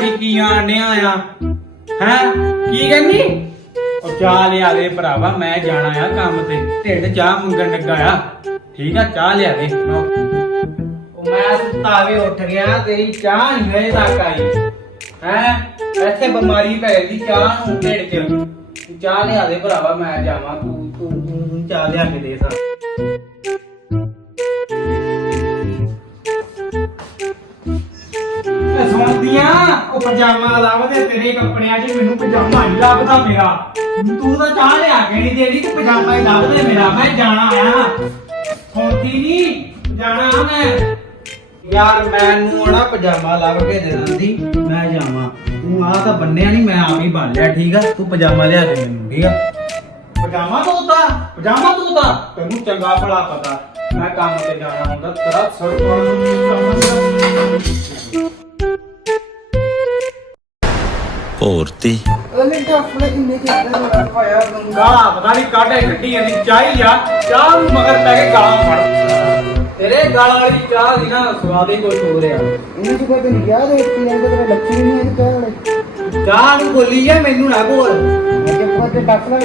ਡਿੱਕੀ ਆਣਿਆ ਆ। ਹੈ? ਕੀ ਕਹਿੰਦੀ? ਉਹ ਚਾਹ ਲਿਆ ਦੇ ਭਰਾਵਾ, ਮੈਂ ਜਾਣਾ ਆ ਕੰਮ ਤੇ। ਢਿੱਡ ਚਾਹ ਮੰਗਣ ਲੱਗਾ ਆ। ਠੀਕ ਆ, ਚਾਹ ਲਿਆ ਦੇ। ਉਹ ਮੈਂ ਸੁੱਤਾਵੇ ਉੱਠ ਗਿਆ, ਤੇਰੀ ਚਾਹ ਨਹੀਂ ਹਜੇ ਤੱਕ ਆਈ। ਹੈ? ਇੱਥੇ ਬਿਮਾਰੀ ਪੈ ਗਈ ਚਾਹ ਨੂੰ ਢਿੱਡ 'ਚ। ਚਾਹ ਲਿਆ ਦੇ ਭਰਾਵਾ, ਮੈਂ ਜਾਵਾਂ। ਤੂੰ ਤੂੰ ਤੂੰ ਤੂੰ ਚਾਹ ਲਿਆ ਕੇ ਦੇ ਸਾ ਉਹ ਪਜਾਮਾ ਲੱਭਦੇ ਤੇਰੇ ਕੱਪੜਿਆਂ 'ਚ ਮੈਨੂੰ ਪਜਾਮਾ ਨਹੀਂ ਲੱਭਦਾ ਮੇਰਾ। ਤੂੰ ਤਾਂ ਚਾਹ ਲਿਆ ਕੇ ਨਹੀਂ ਦੇਣੀ ਤੂੰ ਪਜਾਮਾ ਹੀ ਲੱਭਦੇ ਮੇਰਾ। ਮੈਂ ਜਾਣਾ ਆ। ਸੁਣਦੀ ਨਹੀਂ ਜਾਣਾ ਮੈਂ। ਯਾਰ ਮੈਨੂੰ ਨਾ ਪਜਾਮਾ ਲੱਭ ਕੇ ਦੇ ਦਿੰਦੀ। ਮੈਂ ਜਾਵਾਂ। ਤੂੰ ਆ ਤਾਂ ਬੰਨਿਆ ਨਹੀਂ ਮੈਂ ਆਪ ਹੀ ਬੰਨ ਲਿਆ ਠੀਕ ਆ? ਤੂੰ ਪਜਾਮਾ ਲਿਆ ਦੇ ਮੈਨੂੰ ਠੀਕ ਆ? ਪਜਾਮਾ ਧੋਤਾ ਪਜਾਮਾ ਧੋਤਾ ਤੈਨੂੰ ਚੰਗਾ ਭਲਾ ਪਤਾ ਮੈਂ ਕੰਮ ਤੇ ਜਾਣਾ ਹੁੰਦਾ ਤੇਰਾ ਸੜਕਾਂ ਭੋਰਤੀ ਉਹਨੇ ਟਾਫਲੇ ਕਿੰਨੇ ਕਿੱਦਾਂ ਬੜਾ ਪਾਇਆ ਪਤਾ ਨਹੀਂ ਕਾਢੇ ਕੱਢੀ ਜਾਂਦੀ ਚਾਹੀ ਆ ਚਾਹ ਨੂੰ ਮਗਰ ਪੈ ਕੇ ਗਾਲਾਂ ਫੜ ਤੇਰੇ ਗਾਲਾਂ ਵਾਲੀ ਚਾਹ ਦੀ ਨਾ ਸਵਾਦ ਹੀ ਕੁਝ ਹੋ ਰਿਹਾ ਇਹਨੂੰ ਤਾਂ ਕੋਈ ਨਹੀਂ ਯਾਦ ਹੈ ਕਿ ਇਹਦੇ ਕੋਲ ਲੱਛੀ ਨਹੀਂ ਹੈ ਕਾਹਲੇ ਚਾਹ ਨੂੰ ਬੋਲੀ ਆ ਮੈਨੂੰ ਨਾ ਬੋਲ ਮੈਂ ਕਿਹਾ ਕੋਈ ਟਾਫਲਾ